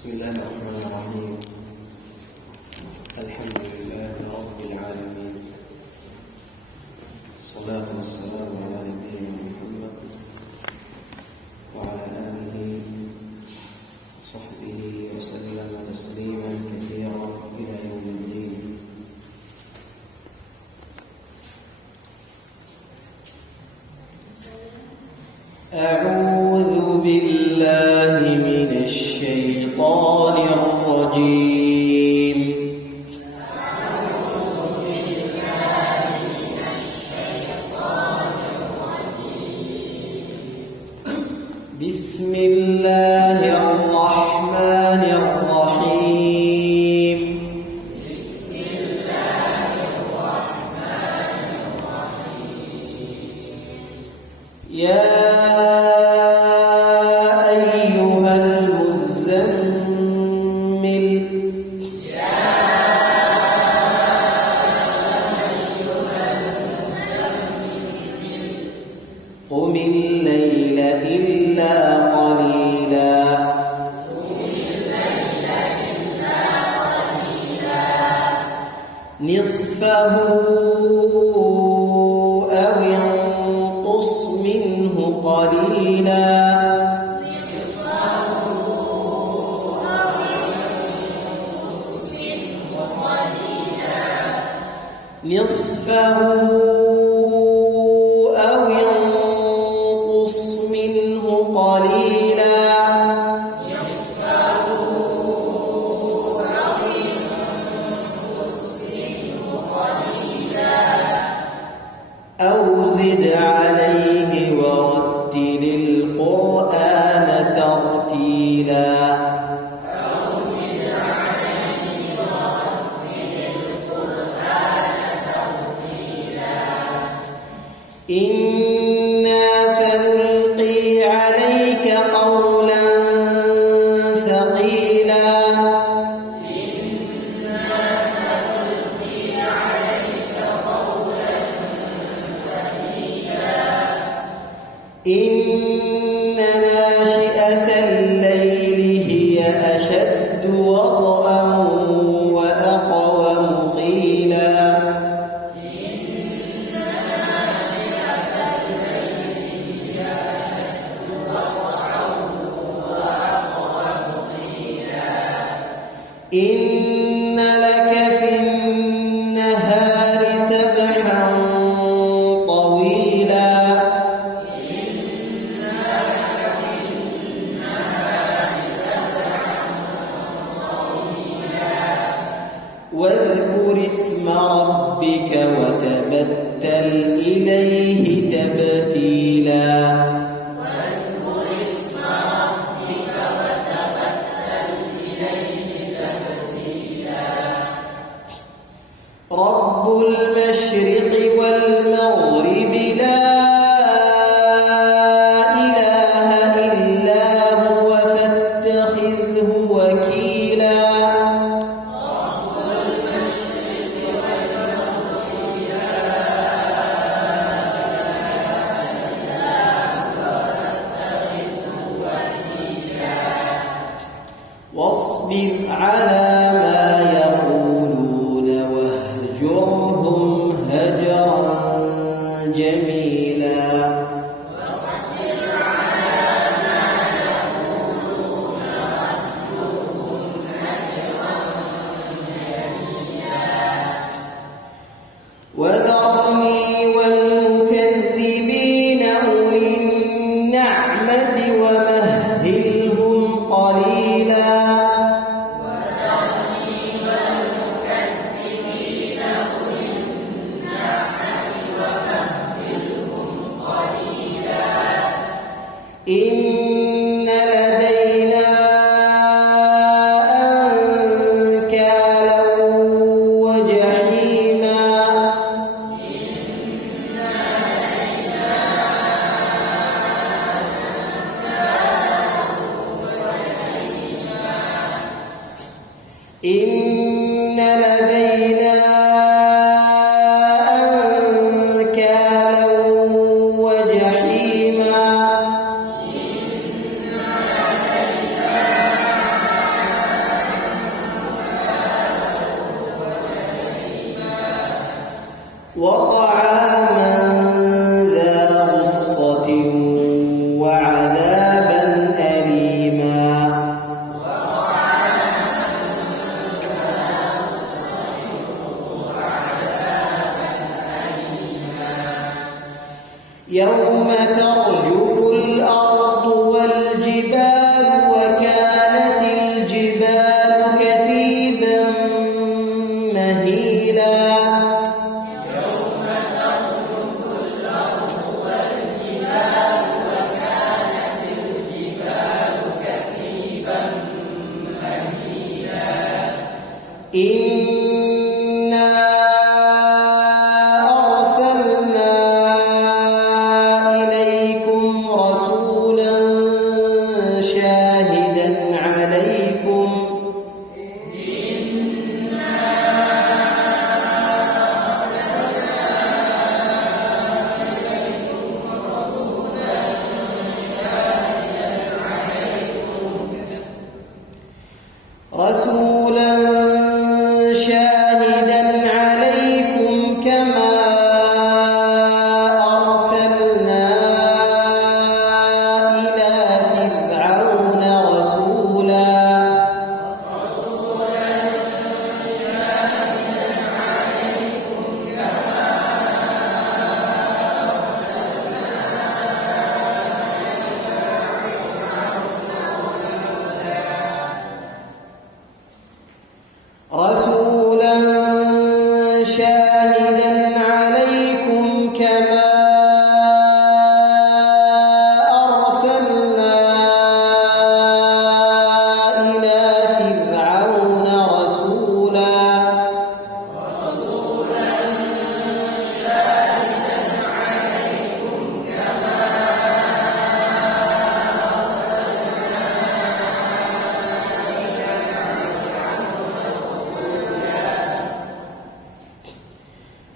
بسم الله الرحمن الرحيم. الحمد لله رب العالمين، الصلاة والسلام على نبينا محمد وعلى آله وصحبه وسلم تسليما كثيرا إلى يوم الدين. أعوذ بالله من الشيطان الرجيم. بسم الله الرحمن الرحيم. بسم الله الرحمن الرحيم. يا قم الليل إلا قليلا نصفه أو انقص منه قليلا نصفه قليلا أو زد عليه ورتل القرآن ترتيلا إنا سنلقي عليك قولا ثقيلا إن ناشئة الليل هي أشد وطئا وأقوم قيلا إن لك في النهار سبحا طويلا واذكر اسم ربك وتبتل إليه تبتيلا رب المشرق والمغرب لا إله إلا هو فاتخذه وكيلا رب المشرق والمغرب لا إله إلا هو فاتخذه وكيلا واصبر على ما يقولون واهجرهم هجرا جميلا واصبر على ما يقولون واهجرهم هجرا جميلا وذرني والمكذبين أولي النعمة ومهلهم قليلا إن لدينا أنكالا وجحيما إن لدينا أنكالا وجحيما يوم ترجف الأرض والجبال وكانت الجبال كثيبا مهيلا يوم ترجف الأرض والجبال وكانت الجبال كثيبا مهيلا إنا أرسلنا إليكم رسولا شاهدا عليكم رسولا شاهدا عليكم كما أرسلنا إلى فرعون رسولا رسولا شاهدا عليكم كما أرسلنا إلى فرعون رسولا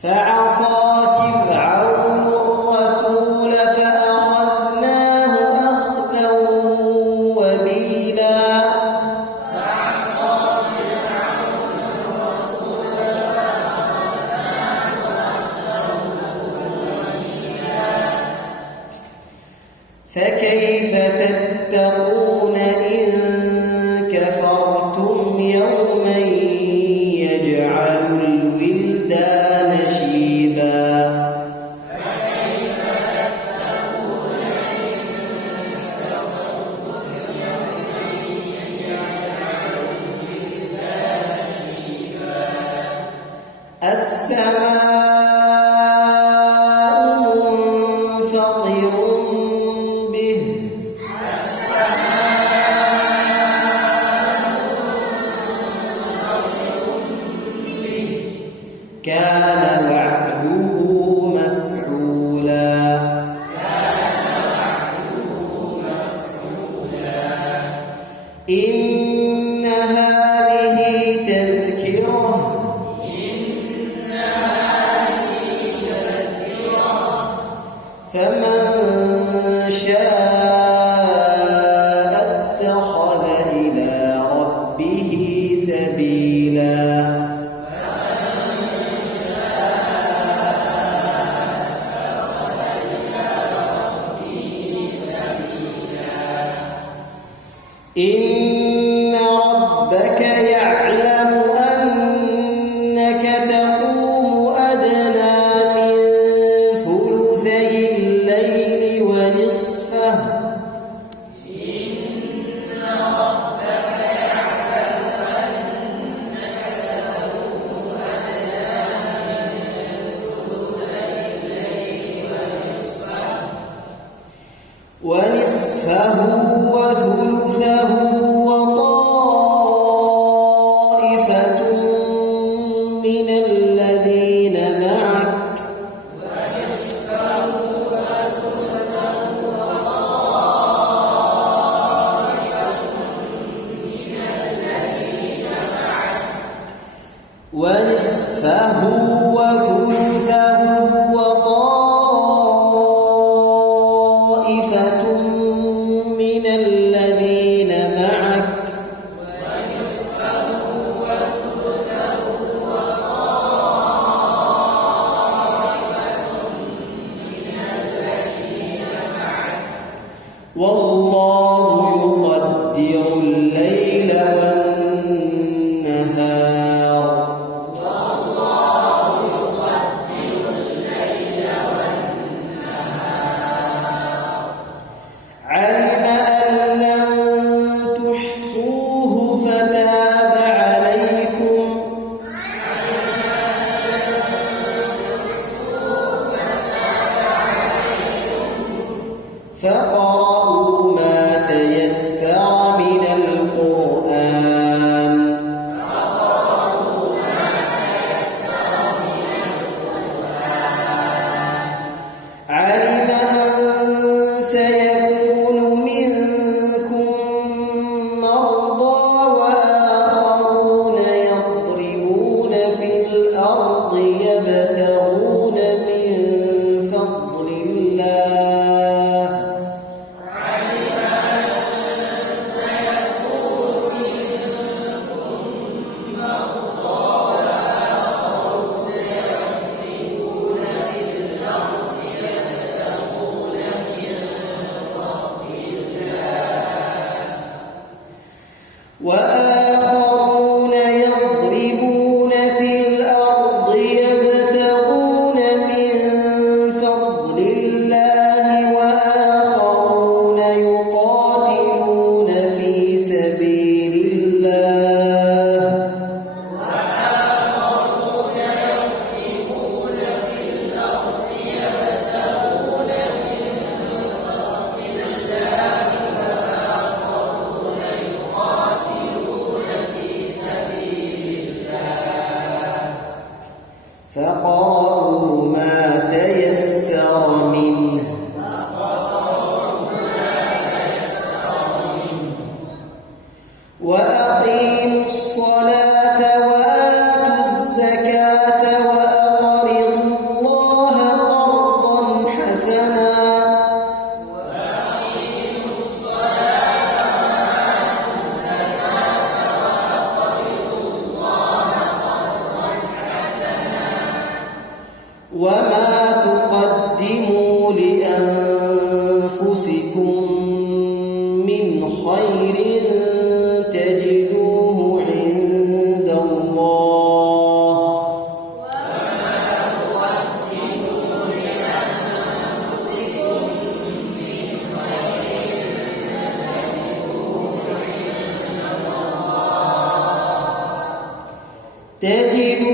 فعصى فرعون الرسول فأخذناه أخذا وبيلا فكيف تتقون إن كفرتم يوما يجعل الولدان شيبا السماء منفطر به كان وعده مفعولا إن هذه تذكرة فمن شاء اتخذ إلى ربه سبيلا إن ربك يعلم أنك تقوم أدنى من ثلثي الليل ونصفه وثلثه وطائفة من الذين معك ونصفه وثلثه وطائفة من الذين معك والله يقدر الليل والنهار وآخرون يضربون في الأرض يبتغون من فضل الله وآخرون يقاتلون في سبيل الله فقرأوا ما تيسر منه وأقيموا الصلاة وآتوا الزكاة وأقرضوا الله قرضا حسنا وما تقدموا لأنفسكم من خير تجدوه عند الله تجدوه